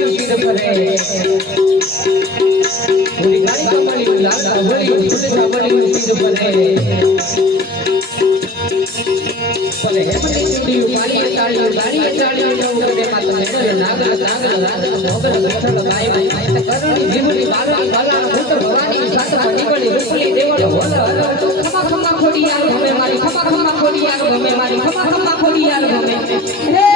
सिर करे पूरी गाड़ी कमली लाल भली फूल सावली सिर करे बोले हेमनी चुड़ी पानी गाड़ी नौकरे मात मेरे नागल राज मोगल बैठल गाय करुणी जीवनी बाला भूत भवानी सात बड़ी रूपली देवल होल खमा खमा खोड़ी यार हमें मारी खमा खमा खोड़ी यार हमें मारी खमा खमा खोड़ी यार हमें रे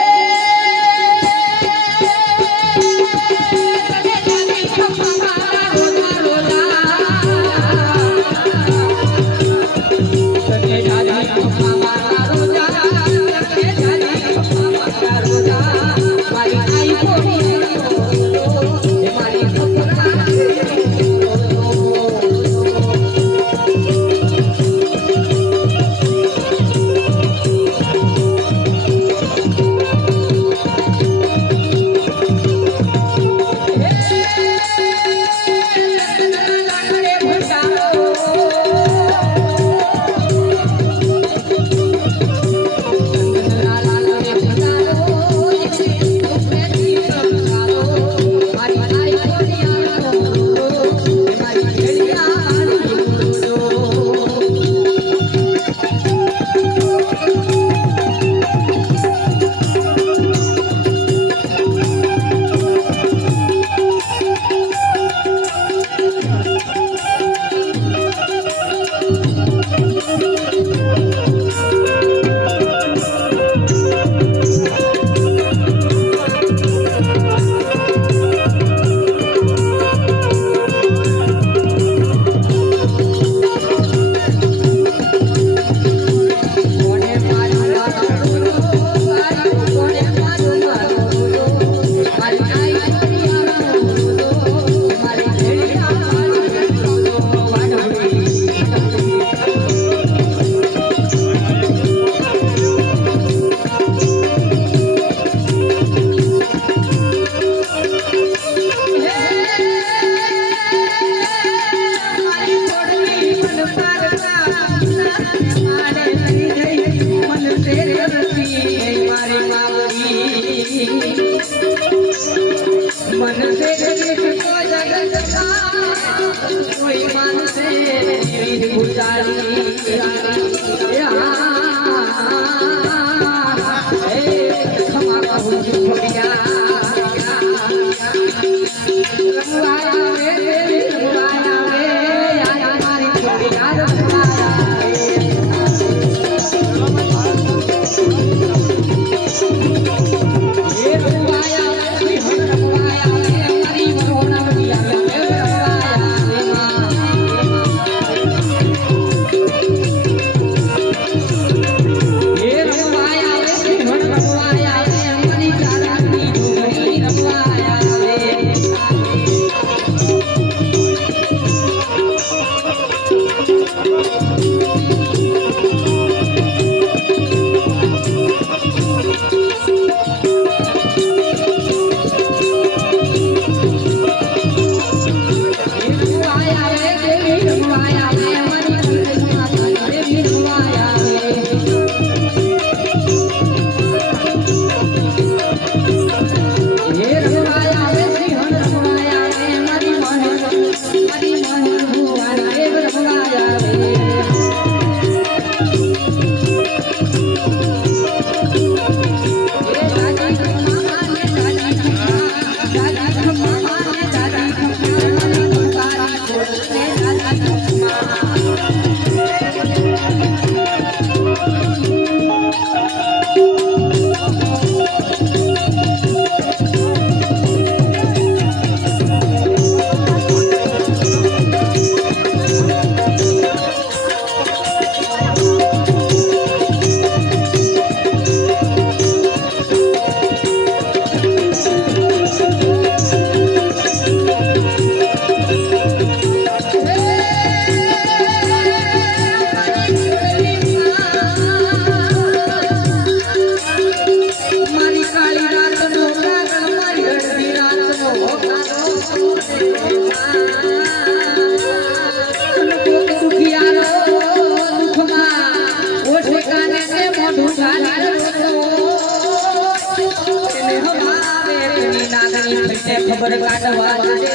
ને ખબર કાઢવા દે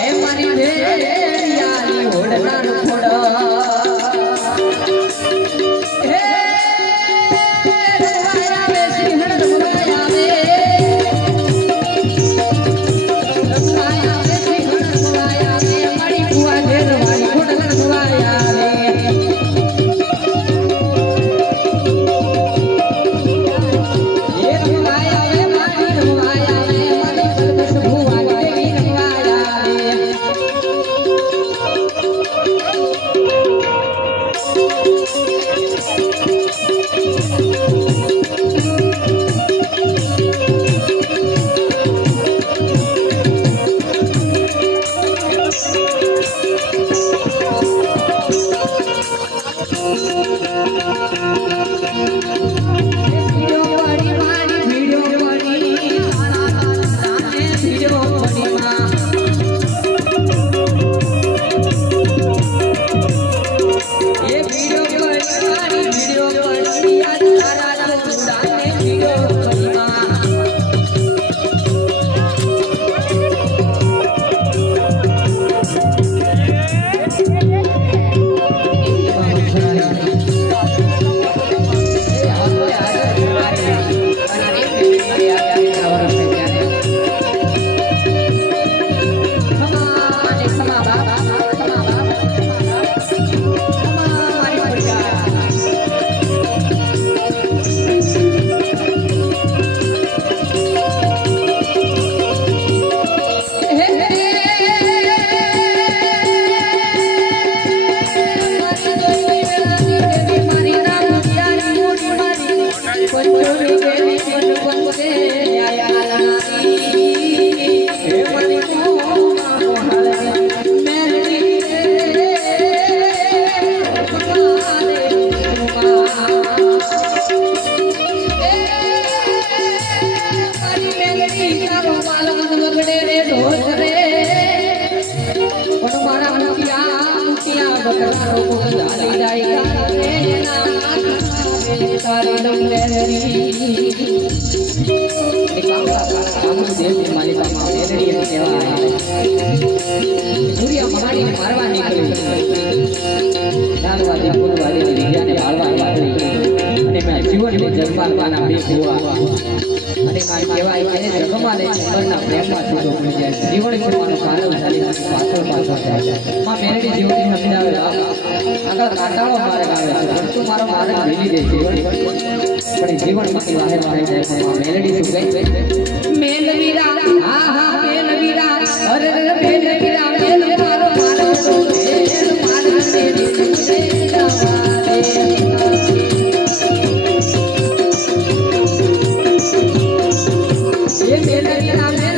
એ મારી ભેડિયાની હોડનાર ફોડ હે રવાયા વે સિંહણ રવાયા વે સિંહણ રવાયા વે મારી બુઆ ઘેરવાળી હોડનાર રવાયા વે મારવા નીકળી જીવનને જન્માલવાના બે ભુવા અને કાલ કહેવાય કે જગમાં લઈ ઉંમરના પ્રેમમાં છૂટો પડી જાય જીવન જીવવાનું કારણ ચાલી પાછળ જાય માં મેરડી જીવની સમજાવે આગળ કાંટાળો માર્ગ આવે છે પરંતુ મારો માર્ગ ભૂલી દે જીવન પણ જીવનમાંથી વાહે વાહે જાય પણ માં મેરડી શું કહે મેલવીરા હા હા મેલવીરા અરે મેલવીરા મેલ મારો મારો મારો ये मेरे नाम है